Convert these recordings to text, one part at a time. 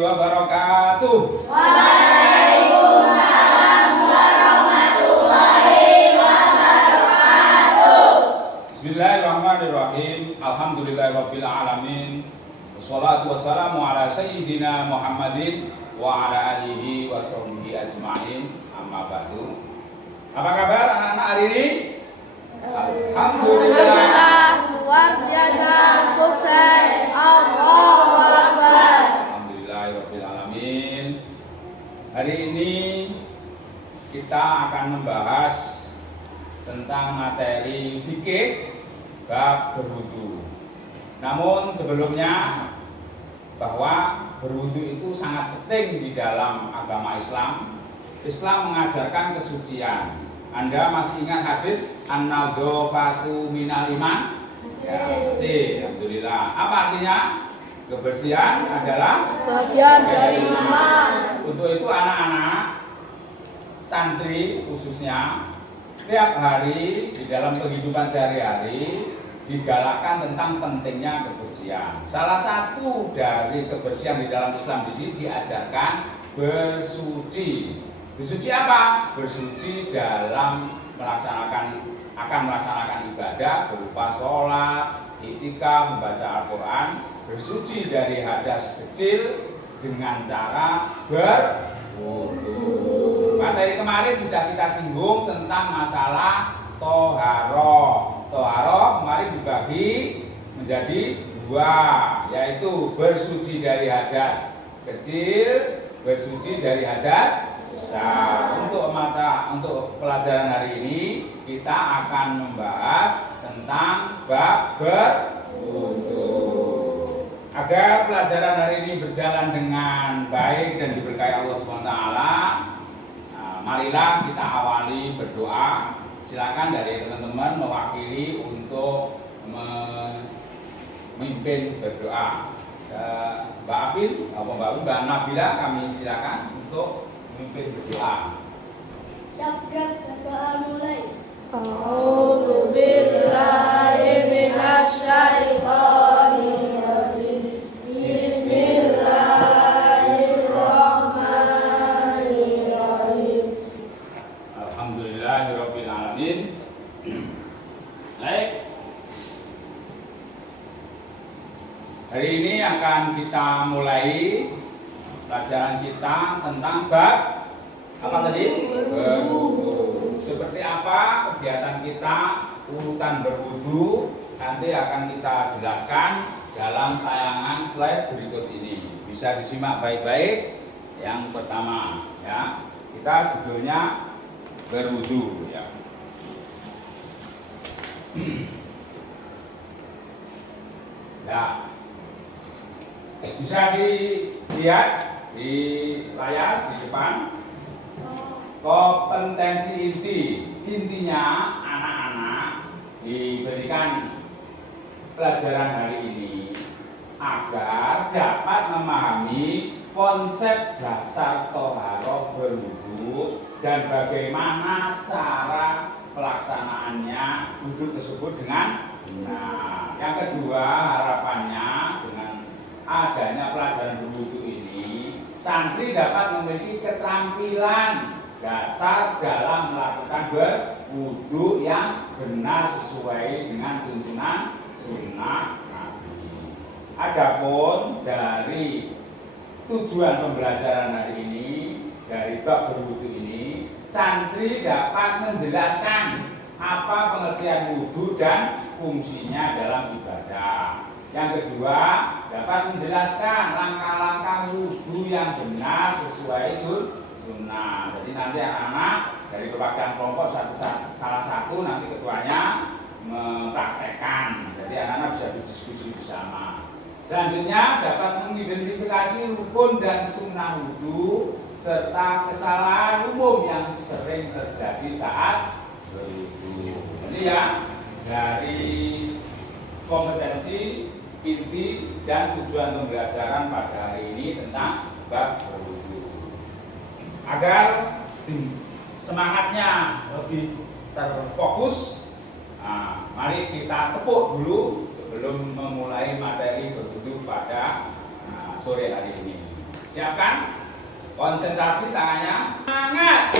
wabarakatuh. Waalaikumsalam warahmatullahi wabarakatuh. Bismillahirrahmanirrahim. Alhamdulillahirabbil alamin. Wassalatu wassalamu ala sayyidina Muhammadin wa ala alihi wa sahbihi ajma'in. Amma ba'du. Apa kabar anak-anak hari ini? Alhamdulillah. Luar biasa, sukses. Allahu Akbar. Alhamdulillahirabbil alamin. Hari ini kita akan membahas tentang materi fikih bab berwudu. Namun sebelumnya, bahwa berwudu itu sangat penting di dalam agama Islam. Islam mengajarkan kesucian. Anda masih ingat hadis an-nadhafatu minal iman? Ya, masih. Alhamdulillah. Apa artinya? Kebersihan adalah Bagian dari iman. Untuk itu anak-anak santri khususnya tiap hari di dalam kehidupan sehari-hari digalakkan tentang pentingnya kebersihan. Salah satu dari kebersihan di dalam Islam di sini diajarkan bersuci. Bersuci apa? Bersuci dalam melaksanakan ibadah berupa sholat, iktikaf, membaca Al-Quran. Bersuci dari hadas kecil dengan cara berwudu. Materi kemarin sudah kita singgung tentang masalah toharoh. Toharoh kemarin dibagi menjadi dua, yaitu bersuci dari hadas kecil, bersuci dari hadas besar. Untuk pelajaran hari ini kita akan membahas tentang bab berwudu. Agar pelajaran hari ini berjalan dengan baik dan diberkahi Allah SWT, marilah kita awali berdoa. Silakan dari teman-teman mewakili untuk memimpin berdoa. Mbak Apil, Mbak Nabila, kami silakan untuk memimpin berdoa. Syabrak berdoa mulai. A'udzu billahi minasy syaithanir rajim. Bismillahirrahmanirrahim. Alhamdulillahirabbil alamin. Baik. Hari ini akan kita mulai pelajaran kita tentang bab apa tadi? Berwudu. Seperti apa kegiatan kita urutan berwudu nanti akan kita jelaskan dalam tayangan slide berikut ini. Bisa disimak baik-baik. Yang pertama, ya, kita judulnya berwudu, ya. Ya, bisa dilihat di layar di depan. Kompetensi intinya anak-anak diberikan pelajaran hari ini agar dapat memahami konsep dasar toharoh berwudu dan bagaimana cara pelaksanaannya wudhu tersebut dengan benar. Yang kedua, harapannya dengan adanya pelajaran berwudu ini, santri dapat memiliki keterampilan dasar dalam melakukan berwudu yang benar sesuai dengan tuntunan sunnah Nabi. Adapun dari tujuan pembelajaran hari ini, dari bab berwudu ini, santri dapat menjelaskan apa pengertian wudu dan fungsinya dalam ibadah. Yang kedua, dapat menjelaskan langkah-langkah wudu yang benar sesuai sunnah. Jadi nanti anak-anak dari perwakilan kelompok salah satu nanti ketuanya mempraktekkan. Jadi anak-anak bisa berdiskusi bersama. Selanjutnya dapat mengidentifikasi rukun dan sunnah wudu serta kesalahan umum yang sering terjadi saat berwudu. Jadi ya, dari kompetensi inti dan tujuan pembelajaran pada hari ini tentang bab berwudu. Agar semangatnya lebih terfokus, mari kita tepuk dulu sebelum memulai materi berwudu pada sore hari ini. Siapkan, konsentrasi tangannya, semangat.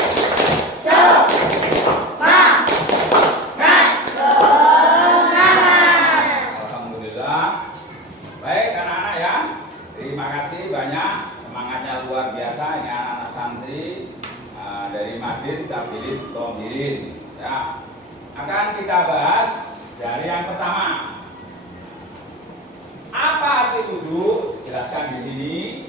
Semangat, semangat. Alhamdulillah. Baik anak-anak ya, terima kasih banyak, semangatnya luar biasa ini anak-anak santri dari Madin, Sabilin, Tomirin. Ya, akan kita bahas dari yang pertama. Apa arti wudhu? Jelaskan di sini.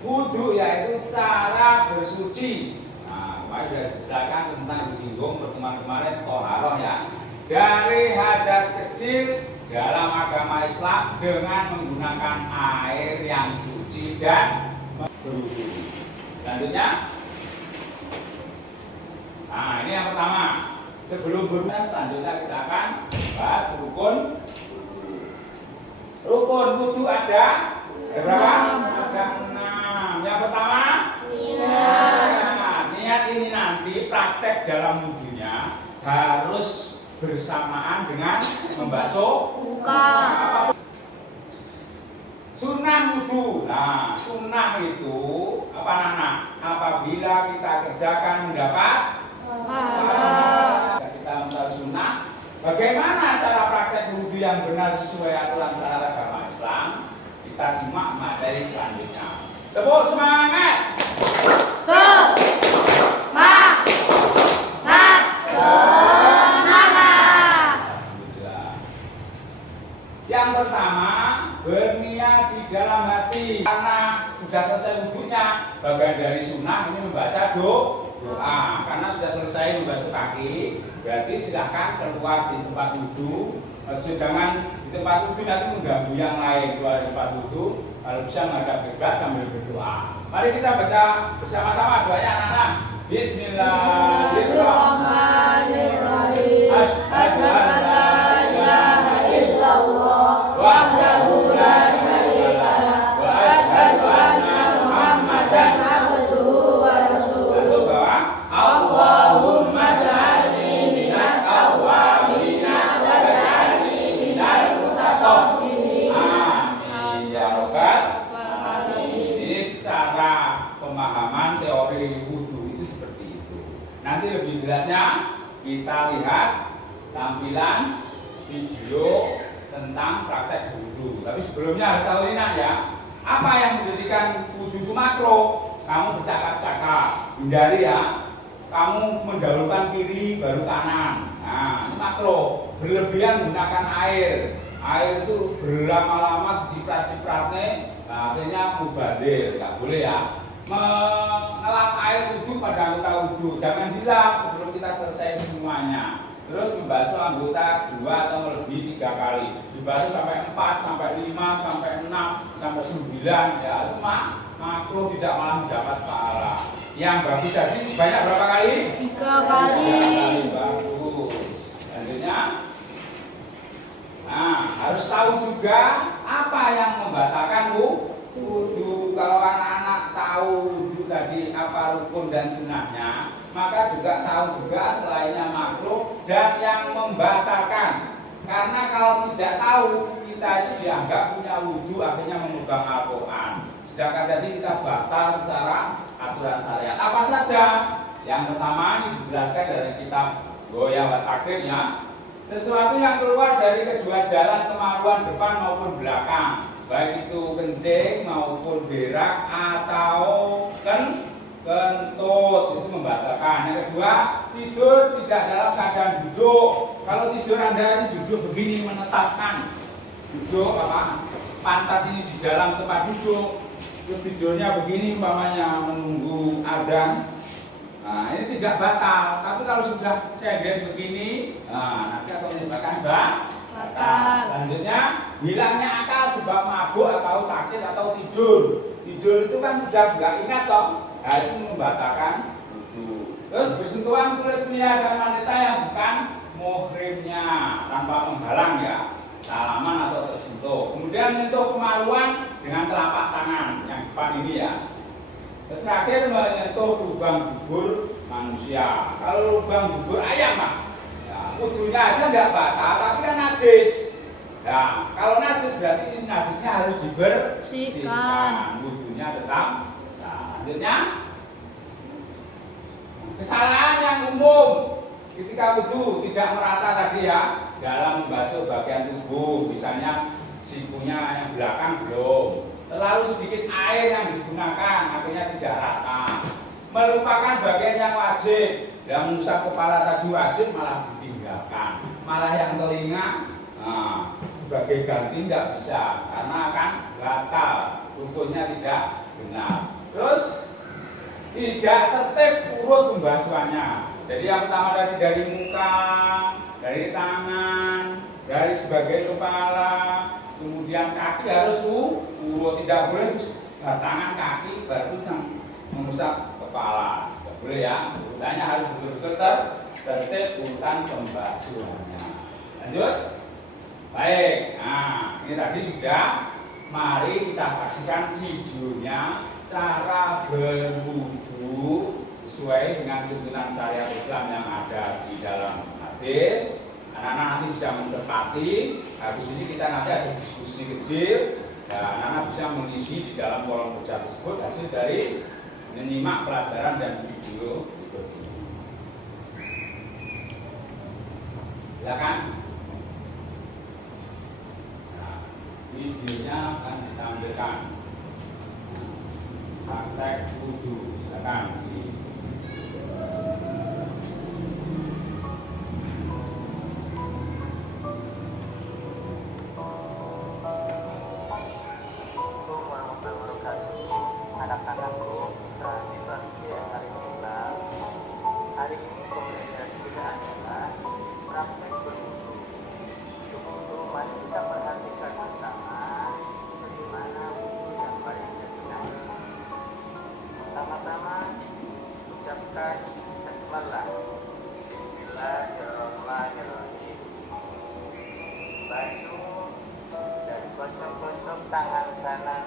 Wudhu yaitu cara bersuci. Nah, kemarin sudah dijelaskan tentang disinggung pertemuan kemarin toharoh ya. Dari hadas kecil dalam agama Islam dengan menggunakan air yang suci dan berwudhu. Selanjutnya, nah ini yang pertama. Sebelum berwudhu, selanjutnya kita akan bahas rukun. Rukun wudhu ada berapa? Ada 6. Yang pertama, niat ini nanti praktek dalam wudhunya harus bersamaan dengan membasuh Buka. sunnah wudhu. Nah, sunnah itu apa Nana? Apabila kita kerjakan mendapat Pahala. kita mengetahui sunnah. Bagaimana cara praktek wudhu yang benar sesuai aturan syariat agama Islam? Kita simak materi selanjutnya. Tepuk semangat. Semangat, semangat. Alhamdulillah. Yang pertama, berniat di dalam hati. Karena sudah selesai wudhunya, bagian dari sunnah ini membaca doa. Karena sudah selesai membasuh kaki, berarti silahkan keluar di tempat wudhu. Jangan di tempat wudhu nanti mengganggu yang lain. Keluar di tempat wudhu, kalau bisa menghadap kiblat sambil berdoa. Mari kita baca bersama-sama doanya anak-anak. Bismillahirrahmanirrahim. Asyhadu an la ilaha illallah wahdahu la syarika lah wa asyhadu anna Muhammadan Abduhu wa rasuluhu. Allahumma ja'alni minat awwabina wa ja'alni minal mutatahhirin. Amin ya rabbal alamin. Ini secara pemahaman teori wudhu itu seperti itu. Nanti lebih jelasnya kita lihat tampilan video tentang praktek wudhu. Tapi sebelumnya harus tahu ini ya, apa yang menjadikan wudhu itu makro? Kamu bercakap-cakap, hindari ya. Kamu mendahulukan kiri baru kanan. Nah, ini makro. Berlebihan menggunakan air. Air itu berlama-lama ciprat-cipratnya, nah, akhirnya mubazir. Nggak boleh ya. Mengelap air wudhu pada anggota wudhu. Jangan dilap sebelum kita selesai semuanya. Terus membasuh anggota 2 atau lebih 3 kali. Dibasuh sampai 4, sampai 5, sampai 6, sampai 9. Ya, itu makro tidak malah mendapat pahala. Yang bagus tadi sebanyak berapa kali? 3 kali. Bagus. Selanjutnya, nah harus tahu juga apa yang membatalkan wudhu. Kalau anak-anak tahu wudhu tadi apa rukun dan sunnahnya, maka juga tahu juga selainnya makruh dan yang membatalkan. Karena kalau tidak tahu, kita itu dianggap punya wudhu akhirnya memegang Al-Quran. Sedangkan tadi kita batal secara aturan syariat. Apa saja? Yang pertama ini dijelaskan dari kitab Goya wa Takrib ya. Sesuatu yang keluar dari kedua jalan kemaluan depan maupun belakang, baik itu kencing maupun berak atau kentut, itu membatalkan. Yang kedua, tidur tidak dalam keadaan duduk. Kalau tidur Anda ini duduk begini menetapkan duduk apa? Pantat ini di dalam tempat duduk. Terus tidurnya begini umpamanya menunggu adzan. Nah, ini tidak batal. Tapi kalau sudah cender begini, nah, nanti akan menyebabkan batal. Selanjutnya, hilangnya akal sebab mabuk atau sakit atau tidur. Tidur itu kan sudah nggak ingat toh. Nah, itu membatalkan wudhu. Terus bersentuhan kulit pria dan wanita yang bukan muhrimnya tanpa penghalang ya, salaman atau tersentuh. Kemudian menyentuh kemaluan dengan telapak tangan yang depan ini ya. Terus terakhir menyentuh lubang dubur manusia. Kalau lubang dubur ayam mah, ya, wudhunya aja nggak batal, tapi kan najis. Nah, kalau najis berarti najisnya harus dibersihkan. Wudhunya tetap Selanjutnya, kesalahan yang umum ketika wudhu tidak merata tadi ya, dalam membasuh bagian tubuh, misalnya sikunya yang belakang belum, terlalu sedikit air yang digunakan akhirnya tidak rata, melupakan bagian yang wajib, yang mengusap kepala tadi wajib malah ditinggalkan, malah yang telinga sebagai ganti tidak bisa karena akan batal, rukunnya tidak benar. Terus tidak tertib urut pembasuhannya. Jadi yang pertama dari muka, dari tangan, dari sebagian kepala, kemudian kaki harus urut, tidak boleh tangan kaki baru yang mengusap kepala. Tidak boleh ya. Urutannya harus betul-betul tertib urutan pembasuhannya. Lanjut. Baik. Nah, ini tadi sudah. Mari kita saksikan videonya cara berwudu sesuai dengan tuntunan syariat Islam yang ada di dalam hadis. Anak-anak nanti bisa mencermati. Habis ini kita nanti ada diskusi kecil dan anak-anak bisa mengisi di dalam kolom ujar tersebut hasil dari menyimak pelajaran dan video berikut ini. Silakan. Nah, videonya akan ditampilkan. Praktek wudu, silakan. Anak-anakku, siswa-siswi yang hari kita, hari ini pembelajaran kita adalah praktek berwudu. Untuk mari kita perhatikan bersama bagaimana wudu yang paling benar. Pertama-tama ucapkan basmalah. Bismillahirrahmanirrahim. Basuh dan gosok-gosok tangan kanan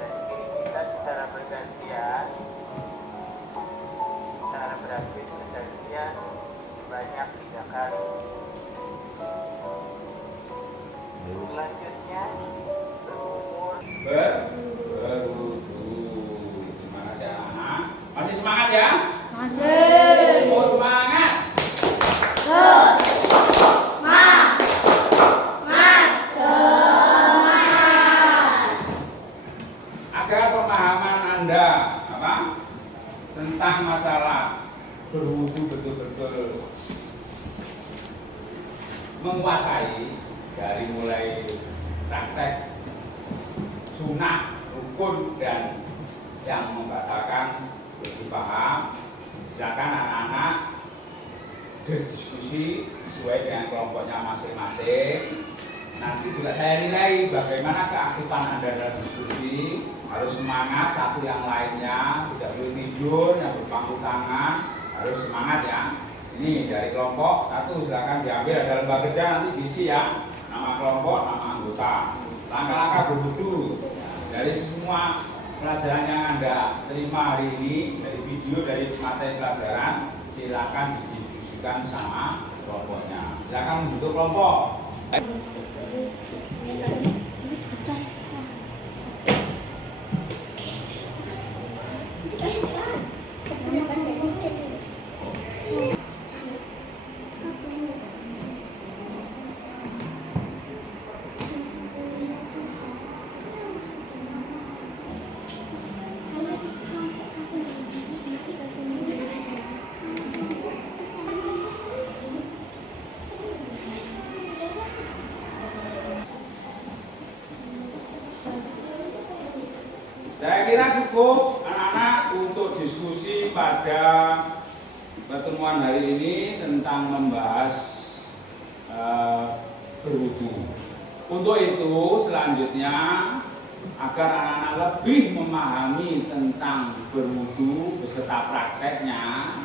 dan kiri kita secara bergantian, sebanyak 3 kali. Selanjutnya berumur berwudu. Terima kasih anak-anak. Masih semangat ya? Masih. Oh semangat. Agar pemahaman Anda tentang masalah berwudu betul-betul menguasai dari mulai praktek sunnah, rukun dan yang membatalkan lebih paham. Silakan anak-anak berdiskusi sesuai dengan kelompoknya masing-masing. Nanti juga saya nilai bagaimana keaktifan Anda dalam diskusi. Harus semangat satu yang lainnya, tidak boleh tidur, yang berpangku tangan harus semangat ya. Ini dari kelompok satu silakan diambil, ada lembar kerja nanti diisi ya, nama kelompok, nama anggota, langkah-langkah berwudu. Dari semua pelajaran yang Anda terima hari ini, dari video, dari materi pelajaran, silakan didiskusikan sama kelompoknya. Silakan membentuk kelompok. Saya kira cukup anak-anak untuk diskusi pada pertemuan hari ini tentang membahas berwudu. Untuk itu selanjutnya agar anak-anak lebih memahami tentang berwudu beserta prakteknya,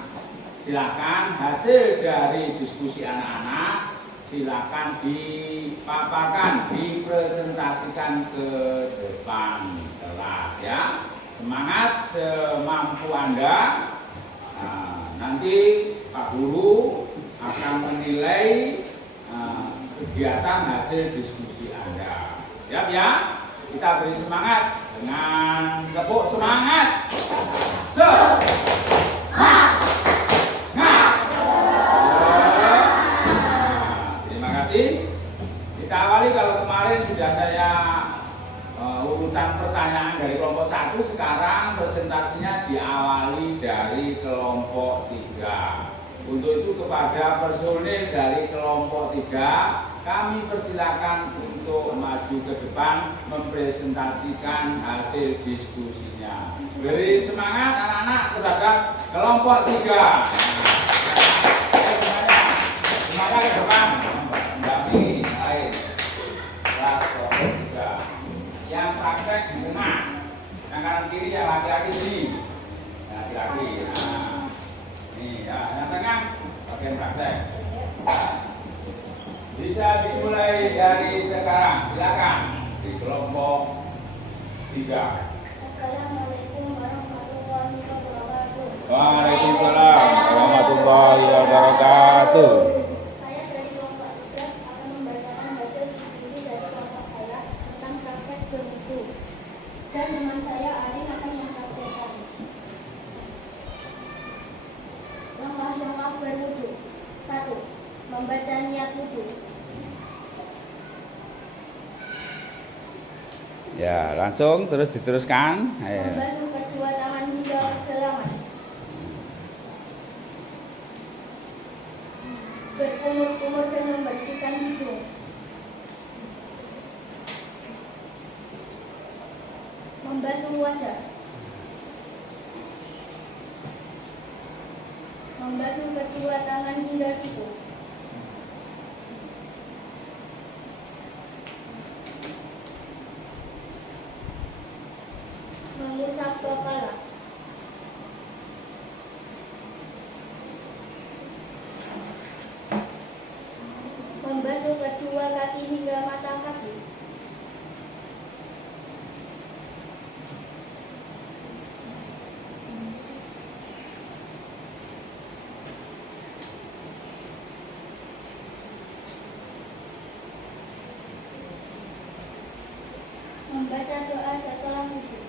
silakan hasil dari diskusi anak-anak silakan dipaparkan, dipresentasikan ke depan kelas ya. Semangat semampu Anda. Nah, nanti Pak Guru akan menilai kegiatan hasil diskusi Anda. Siap ya? Kita beri semangat dengan tepuk semangat. Se. Nah, terima kasih. Kita awali, kalau kemarin sudah saya urutan pertanyaan dari kelompok 1, sekarang presentasinya diawali dari kelompok 3. Untuk itu kepada personil dari kelompok 3, kami persilakan untuk maju ke depan mempresentasikan hasil diskusinya. Beri semangat anak-anak terhadap kelompok 3. Semangat ke depan. Mendampingi lain. Kelas kelompok 3. Yang praktek di rumah. Yang kanan kiri yang laki-laki sini. Laki-laki. Nah. Ini ya, yang tengah bagian praktek. Bisa dimulai dari sekarang, silakan di kelompok 3. Assalamualaikum warahmatullahi wabarakatuh. Waalaikumsalam warahmatullahi wabarakatuh. Saya dari kelompok 3 akan membacakan hasil diskusi dari kelompok saya tentang praktek berwudu. Dan teman saya Arin akan mempraktekkan. Langkah-langkah berwudu. 1. Membaca niat wudu. Ya, langsung terus diteruskan. Ayo. Membasuh kedua tangan hingga kedalaman. Berkumur-kumur dan membersihkan hidung. Membasuh wajah. Membasuh kedua tangan hingga siku. Mengusap kepala. Membasuh kedua kaki hingga mata kaki. Membaca doa setelah wudu.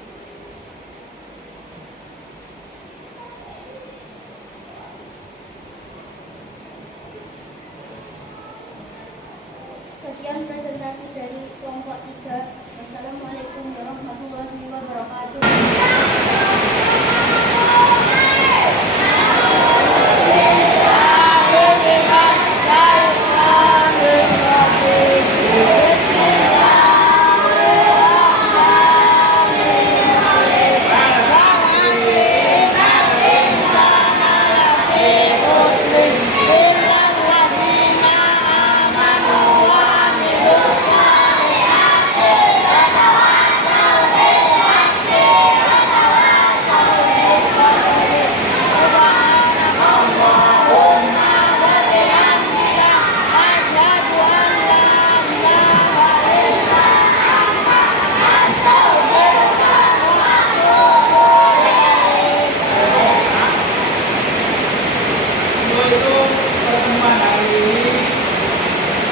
Sekian presentasi dari kelompok 3. Wassalamualaikum warahmatullahi wabarakatuh. Untuk pertemuan hari ini,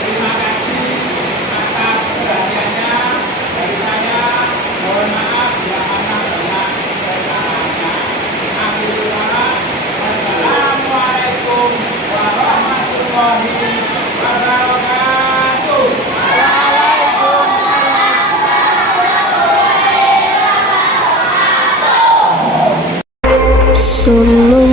terima kasih atas perhatiannya. Dari saya, mohon maaf bila mana banyak kesalahannya. Akhirul kalam, wassalamualaikum warahmatullahi wabarakatuh. Sulu